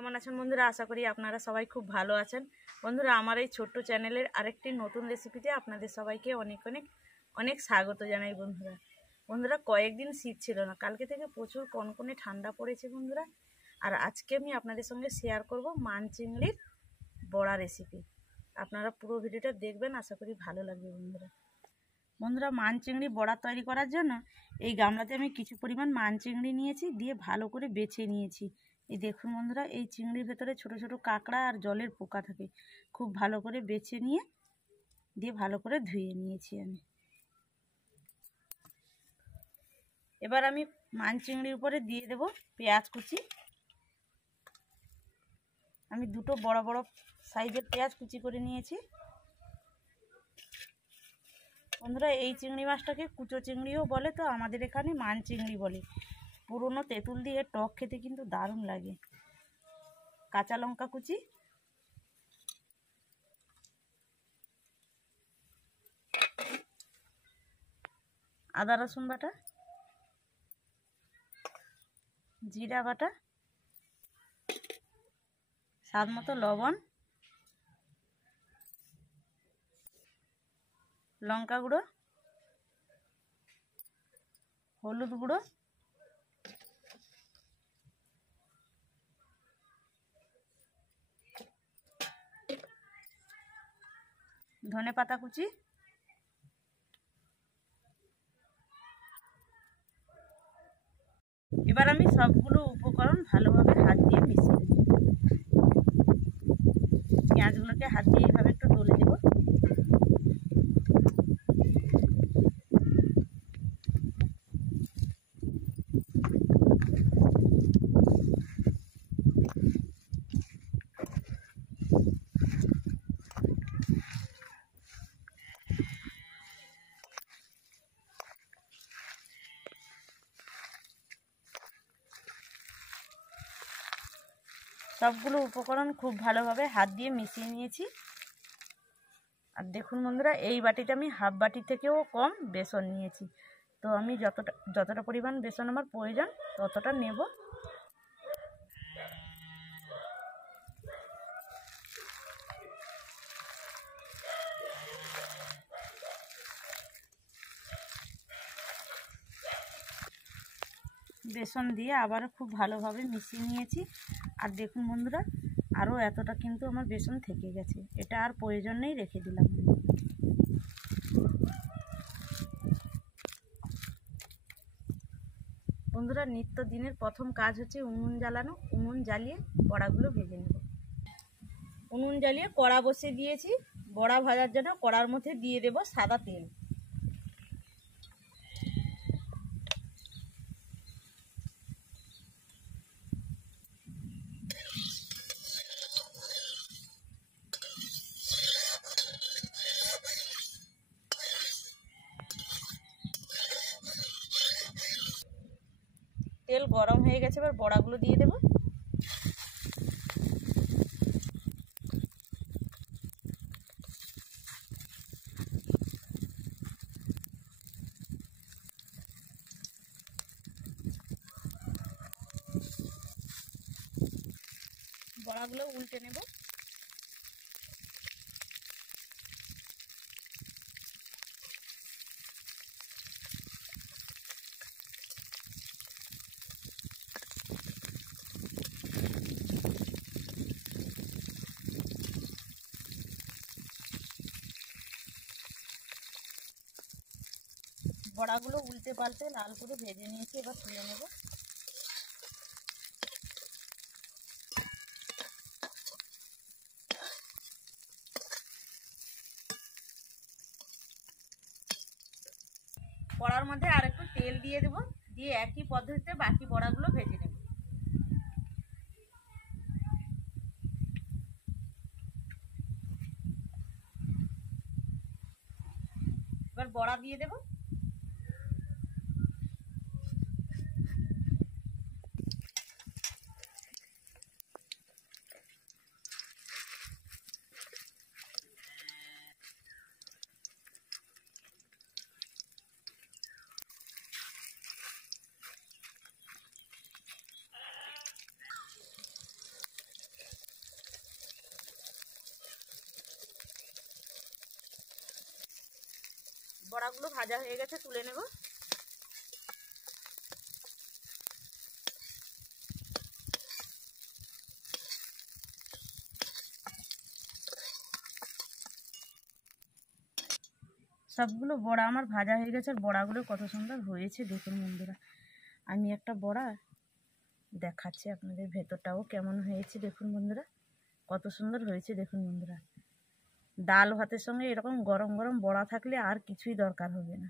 কেমন আছেন বন্ধুরা? আশা করি আপনারা সবাই খুব ভালো আছেন। বন্ধুরা, আমার এই ছোট্ট চ্যানেলের আরেকটি নতুন রেসিপিতে আপনাদের সবাইকে অনেক অনেক অনেক স্বাগত জানাই। বন্ধুরা কয়েকদিন শীত ছিল না, কালকে থেকে প্রচুর কনকনে ঠান্ডা পড়েছে বন্ধুরা। আর আজকে আমি আপনাদের সঙ্গে শেয়ার করব মান চিংড়ির বড়া রেসিপি। আপনারা পুরো ভিডিওটা দেখবেন, আশা করি ভালো লাগবে বন্ধুরা, মান চিংড়ি বড়া তৈরি করার জন্য এই গামলাতে আমি কিছু পরিমাণ মান চিংড়ি নিয়েছি, দিয়ে ভালো করে বেছে নিয়েছি। এই দেখুন বন্ধুরা, এই চিংড়ির ভেতরে ছোট ছোট কাঁকড়া আর জলের পোকা থাকে। খুব ভালো করে বেছে নিয়ে দিয়ে ভালো করে ধুয়ে নিয়েছি আমি। এবার আমি মান চিংড়ির উপরে দিয়ে দেব পেঁয়াজ কুচি। আমি দুটো বড় বড় সাইজের পেঁয়াজ কুচি করে নিয়েছি। বন্ধুরা, এই চিংড়ি মাছটাকে কুচো চিংড়িও বলে, তো আমাদের এখানে মান চিংড়ি বলে। পুরনো তেঁতুল দিয়ে টক খেতে কিন্তু দারুণ লাগে। কাঁচা লঙ্কা কুচি, আদা রসুন বাটা, জিরা বাটা, স্বাদ মতো লবণ, লঙ্কা গুঁড়ো, হলুদ গুঁড়ো, ধনে পাতা কুচি। এবার আমি সবগুলো উপকরণ ভালোভাবে হাত দিয়ে মিশিয়ে দেব। পেঁয়াজগুলোকে হাত দিয়ে এইভাবে একটু ডলে দেব। সবগুলো উপকরণ খুব ভালোভাবে হাত দিয়ে মিশিয়ে নিয়েছি। আর দেখুন বন্ধুরা, এই বাটিতে আমি হাফ বাটি থেকেও কম বেসন নিয়েছি। তো আমি যতটা পরিমাণ বেসন আমার প্রয়োজন ততটা নেব। বেসন দিয়ে আবারও খুব ভালোভাবে মিশিয়ে নিয়েছি। আর দেখুন বন্ধুরা, আরও এতটা কিন্তু আমার বেসন থেকে গেছে, এটা আর প্রয়োজন নেই, রেখে দিলাম। বন্ধুরা, নিত্য দিনের প্রথম কাজ হচ্ছে উনুন জ্বালানো। উনুন জ্বালিয়ে বড়াগুলো ভেজে নেব। উনুন জ্বালিয়ে কড়া বসিয়ে দিয়েছি। বড়া ভাজার জন্য কড়ার মধ্যে দিয়ে দেব সাদা তেল। তেল গরম হয়ে গেছে, এবার বড়াগুলো দিয়ে দেব। বড়াগুলো উল্টে নেব। বড়াগুলো উল্টে পাল্টে লাল করে ভেজে নিয়েছি, এবার তুলে নেব। কড়ার মধ্যে আর একটু তেল দিয়ে দেব, দিয়ে একই পদ্ধতিতে বাকি বড়াগুলো ভেজে নেব। এবার বড়া দিয়ে দেব। বড়াগুলো ভাজা হয়ে গেছে, তুলে নেব। সবগুলো বড়া আমার ভাজা হয়ে গেছে, আর বড়াগুলো কত সুন্দর হয়েছে দেখুন বন্ধুরা। আমি একটা বড়া দেখাচ্ছি আপনাদের, ভেতরটাও কেমন হয়েছে দেখুন বন্ধুরা, কত সুন্দর হয়েছে দেখুন বন্ধুরা। ডাল ভাতের সঙ্গে এরকম গরম গরম বড়া থাকলে আর কিছুই দরকার হবে না।